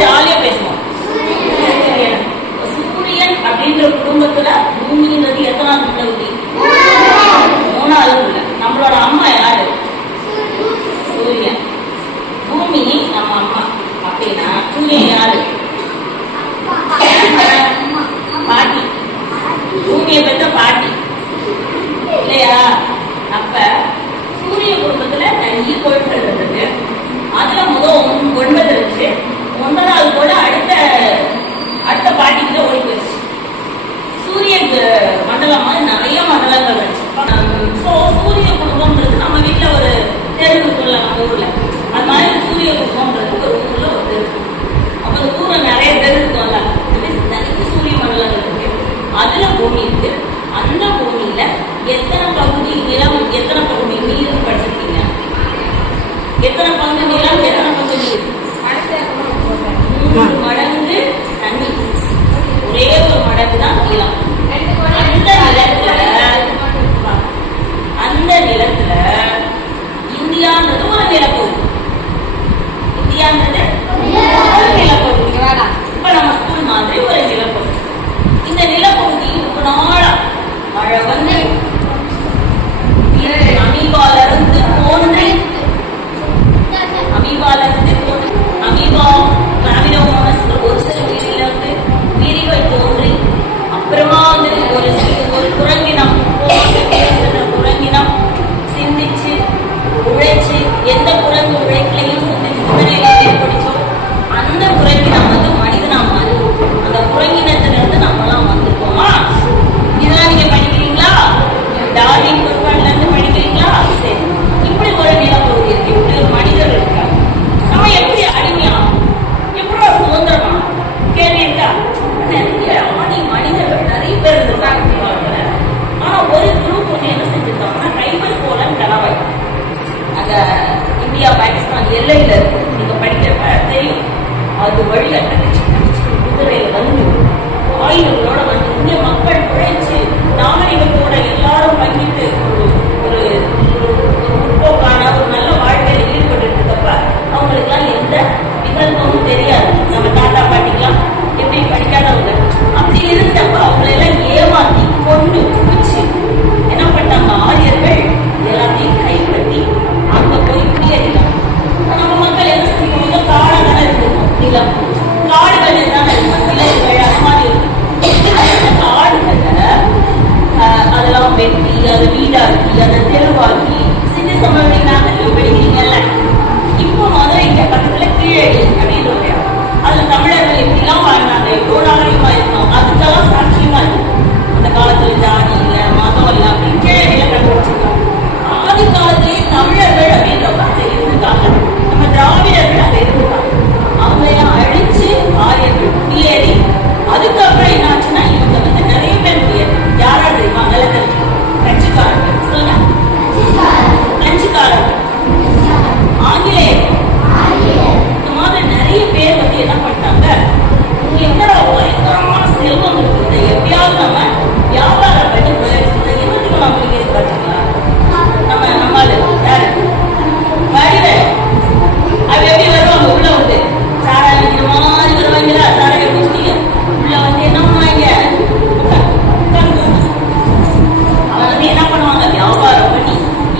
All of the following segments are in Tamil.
ஜாலியா பேசுவோம். சூரியன் அப்படின்ற குடும்பத்துல பூமின்றது எத்தனாவது பகுதி? 3வது பிள்ளை. நம்மளோட அம்மா யாரு? சூரியன். பூமி நம்ம அம்மா. அப்படின்னா சூரியன் யாரு? பாட்டி. பூமியை பெற்ற பாட்டி இல்லையா? அப்ப சூரிய குடும்பத்துல நிறைய கோள்கள் இருக்கு. அதுல முதல் 9 இருந்துச்சு. 9வது கூட அடுத்த பாட்டிக்கிட்ட ஓடி போயிடுச்சு. சூரிய மண்டலம் மாதிரி நிறைய மண்டலங்கள் இருந்துச்சு. சூரிய குடும்பம்ன்றது நம்ம வீட்டுல ஒரு தெரு இருக்குல்ல, நம்ம ஊர்ல அது மாதிரி சூரிய குடும்பம்ன்றது ஒரு ஊர்ல ஒரு தெரு. அப்ப அந்த ஊர்ல நிறைய தெரு இருக்கும்ல, நிறைய சூரிய மண்டலங்கள் இருக்கு. அதுல பூமி இருக்கு. அந்த பூமியில எத்தனை பகுதி நிலம், எத்தனை பகுதி நீர் படிச்சிருக்கீங்க? எத்தனை பங்கு நிலம், எத்தனை பங்கு நீர்? 3 மடங்கு தண்ணி, ஒரே ஒரு மடங்கு தான் நிலம். அந்த நிலத்துல இந்தியான்றது ஒரு நிலப்பகுதி. இந்தியான்றது ஒரு நிலப்பகுதி. இப்ப நம்ம ஸ்கூல் மாதிரி ஒரு நிலப்பகுதி. இந்த நிலப்பகுதி ரொம்ப நாளா மழை வந்து அமீபாலிருந்து தோன்றி அமீபா கிராமிடோமோனஸ் ஒரு சில உயிரில வந்து உயிரிகள் தோன்றி அப்புறமா வந்து ஒரு குரங்கினம் சிந்திச்சு உழைச்சு, எந்த குரங்கு உழைக்கலையும் சிந்திச்சு சிந்தனைகளை ஏற்படுச்சோ அந்த குரங்கினம் வந்து மனிதனா மாறி அந்த குரங்கினத்திலிருந்து நம்மளாம் வந்திருக்கோமா? இதெல்லாம் நீங்க படிக்கிறீங்களா? டார்வின் குரூப்ல இருந்து படிக்கிறீங்களா? சரி, இப்படி ஒரு நிலப்பகுதி இருக்கு, இப்படி ஒரு மனிதர் இருக்காங்க. நம்ம எப்படி அடிமையானோம், எப்படி சுதந்திரமானோம்? கேள்வி இருக்கா? நிறைய ஆதி மனிதர்கள் நிறைய பேர் இருந்திருக்காங்க. ஆனா ஒரு குரூப் வந்து என்ன செஞ்சிருக்காங்கன்னா ட்ரைபல் போலன் கலவை, அந்த இந்தியா பாகிஸ்தான் எல்லையில இருக்கு. நீங்க படிக்கிறப்ப தெரியும். அது வழியா குதிரையில வந்து ஆயுதங்களோட வந்து இந்திய மக்கள் உழைச்சு நாகரிகத்தோட எல்லாரும் பங்கிட்டு ஒரு முற்போக்கான ஒரு நல்ல வாழ்க்கையில ஈடுபட்டு இருக்கப்ப அவங்களுக்கு எல்லாம் எந்த விகல்பமும் தெரியாது. நம்ம தாத்தா பாட்டிக்கலாம் எப்படி படிக்காதவங்க. அப்படி இருந்தப்ப அவங்களெல்லாம் ஏமாத்தி கொண்டு குடிச்சு என்ன பண்ணாங்க? ஆரியர்கள் எல்லாத்தையும் கைப்பற்றி அங்க போய் குடியேறினாங்க. நம்ம மக்கள் என்ன செய்வாங்க? காடாக தானே இருக்கும் நிலம், காடுகள் தானே இருக்கும், நிலங்கள் அது மாதிரி இருக்கும். காடுகளை அதெல்லாம் வெட்டி அதை வீடாக்கி அதை தெருவாக்கி சின்ன சமவெளி நாங்கள் படிக்கிறீங்கல்ல. இப்போ மதுரைக்கு பக்கத்துல கீழடி அப்படின்னு ஒரு இடம். அதுல தமிழர்கள் எப்படிலாம் வாழ்ந்தாங்க, எவ்வளோ நாகரிகமா இருக்கணும், அதுக்கெல்லாம் சாட்சியமா இருக்கும். அந்த காலத்துல ஜாதி இல்லை, மதம் இல்லை அப்படின்னு கீழடியில கண்டுபிடிச்சிருக்காங்க. ஆதி காலத்திலேயே தமிழர்கள் அப்படின்றவங்க அதை இருந்துட்டாங்க. நம்ம திராவிடர்கள் அதை இருந்துட்டாங்க. அவங்களையெல்லாம் அழிச்சு ஆரியர்கள் குடியேறி அதுக்கப்புறம் என்னாச்சுன்னா இவங்க வந்து நிறைய பேர் குடியேறி யாரா தெரியுமா? நிலத்தில் கட்சிக்காரர்கள். சொல்லுங்க, கட்சிக்காரர்கள், ஆங்கிலேயர்கள், இந்த மாதிரி நிறைய பேர் வந்து என்ன பண்ணிட்டாங்க? எங்கடா பயங்கரமான செல்வம் இருக்குது, எப்படியாவது நம்ம வியாபாரம் பண்ணி போயிடுச்சு. 23ஆம் கேஸ் பார்த்தீங்களா? நம்மால் யாரு? வடிவேல். அது எப்படி வருவாங்க? உள்ள வந்து சாராயம் இந்த மாதிரி வருவாங்களா? சாராயம் குடிச்சிட்டீங்க உள்ள வந்து என்ன பண்ணுவாங்க? அவங்க வந்து என்ன பண்ணுவாங்க? வியாபாரம் பண்ணி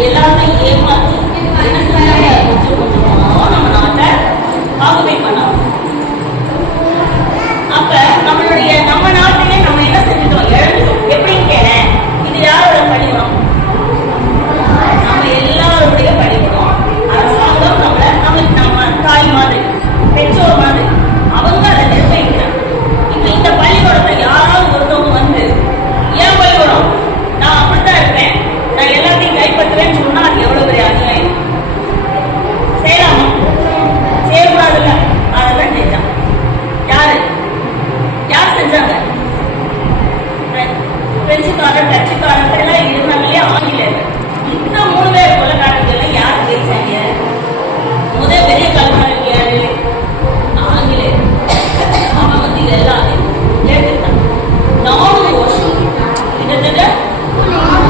எல்லாத்தையும் ஏமாற்றி என்ன செஞ்சாங்க? கொஞ்சம் கொஞ்சமா நம்ம நாட்டை ஆக்குபை பண்ணோம். அப்ப நம்ம நாட்டிலே நம்ம என்ன செஞ்சுட்டோம்? இழந்துட்டோம். எப்படின்னு கேட்டேன். இது யாரோட பணிபுரம்? நம்ம எல்லாருடைய பணிபுரம். அரசாங்கம் நம்ம தாய் மாதிரி, பெற்றோர் மாதிரி, அவங்க அதை நிர்வகிக்கிறாங்க. இப்ப இந்த பள்ளிக்கூடத்தை யாராவது ஒருத்தவங்க வந்து ஏன் பள்ளிக்கூடம் நான் அப்படித்தான் இருப்பேன், நான் எல்லாத்தையும் கைப்பற்றுவேன்னு சொன்னா அது எவ்வளவு பெரிய அநியாயம். செய்யலாமா? செய்யக்கூடாதுல்ல. அதைதான் செஞ்சாங்க. யார் செஞ்சாங்க? பிரெஞ்சுக்காரர், டச்சுக்காரர்கள் எல்லாம் இருந்தாங்க இல்லையா? ஆங்கிலேயர்கள். இந்த 3 பேர் கொள்ளக்காரர்கள் யார் ஜெயிச்சாங்க? முதல் பெரிய கல்வியாளர் யாரு? ஆங்கிலேயர். அவன் வந்து எல்லாத்தையும் எடுத்துட்டான். 4 வருஷம் கிட்டத்தட்ட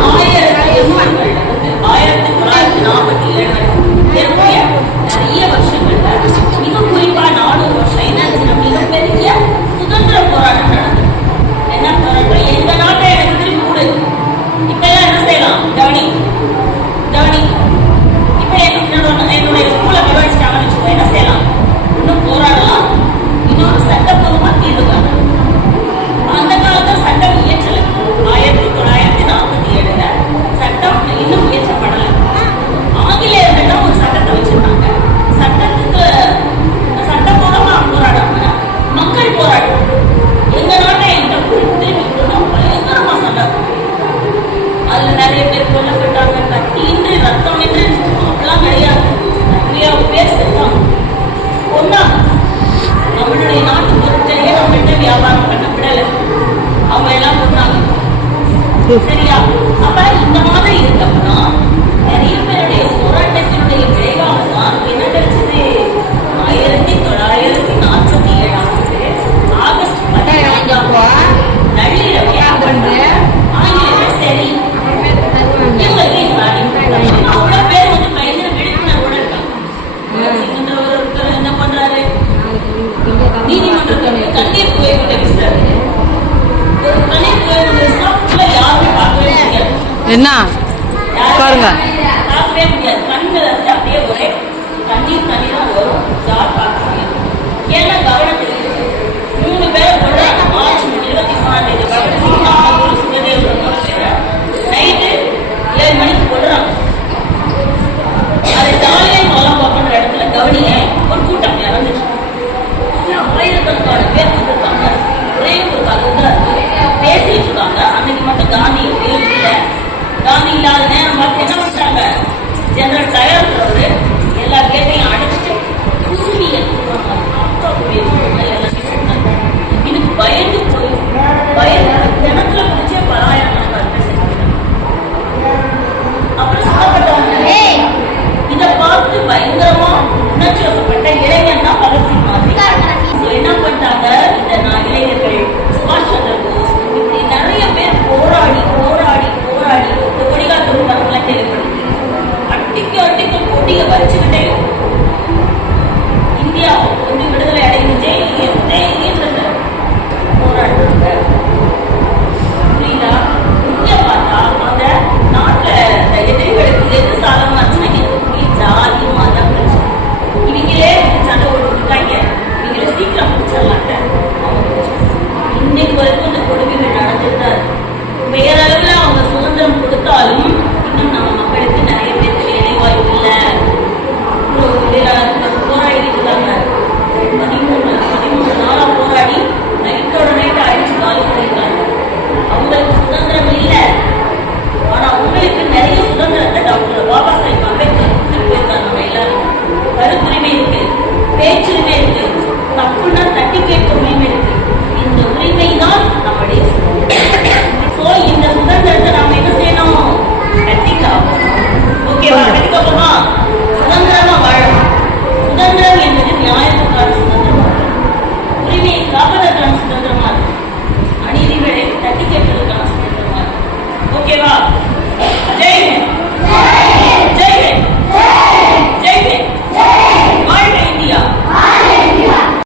1800 வந்து 1947 நிறைய வருஷங்கள்ல மிக குறிப்பா 4 வருஷம் என்னாச்சு? சரியா? அப்ப இந்த மாதிரி இருக்கப்பதான் நிறைய பேருடைய போராட்டத்தினுடைய விளைவாக தான் என்ன கிடைச்சது? 1947 ஆகஸ்ட் 14 நள்ளிரவே ஆங்கிலேயர் சரி அவ்வளவு பேர் வந்து பயங்கர விழிப்புணர்வோட இருக்காங்க. ஒருத்தர் என்ன பண்றாரு? நீதிமன்றத்துல கண்ணீர் புகை கொண்டு வீசுறாரு. ஒரு கண்ணீர் புகை கொண்டு வீசினா யாருமே பார்க்கவே முடியாது. என்ன பாருங்க, பார்க்கவே முடியாது. கண்கள்